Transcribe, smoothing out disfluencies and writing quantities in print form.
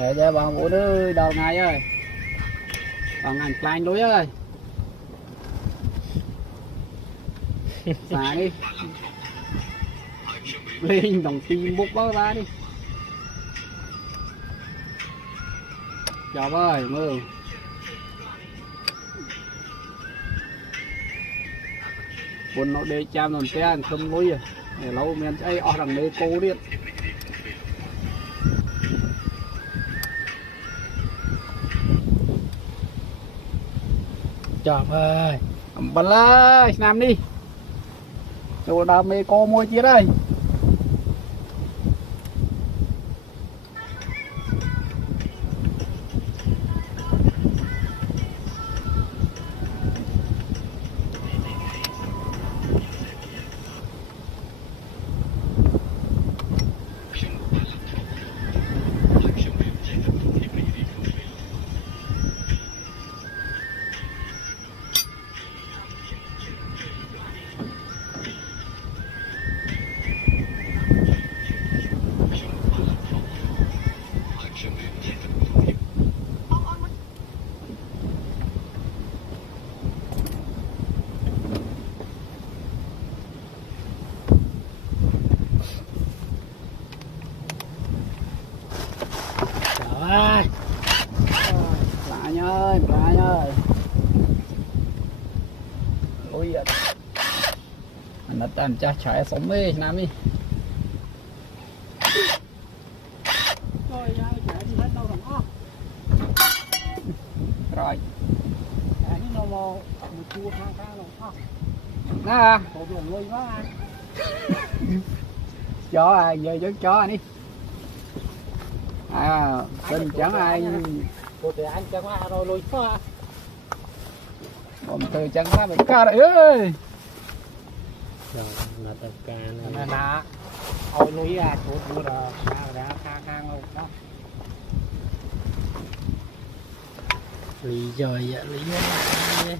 Để cho bằng bố đứa đầu ngày ơi. Bằng ngành plan lối ơi. Xả đi. Lên đồng tiền bút báo ra đi. Chào ơi, mơ. Buồn nó để chạm nón xe ăn cơm lối à. Để lâu men ấy ở đằng đây cô đi. Chọn ơi. Bật lên, làm đi. Đồ đam mê cô mua chia đây. Ơi. Lại ơi. Ôi giời. Nó tàn cha trái sống đi, làm đi. Rồi ra chạy đi hết đâu rồi. Rồi. Cái nó mò một chua khang khang rồi. Nè. Cổ đường lôi quá. Chó à, giờ chó chó đi. À, bên chẳng ai. Cổ thì anh chẳng ai rồi lôi quá. Còn từ chẳng ai mình ca đấy ơi. Rồi, là tập ca này. Nè, ôi lôi à, cổ rồi, ra khang khang luôn đó. Lý rồi, lý rồi.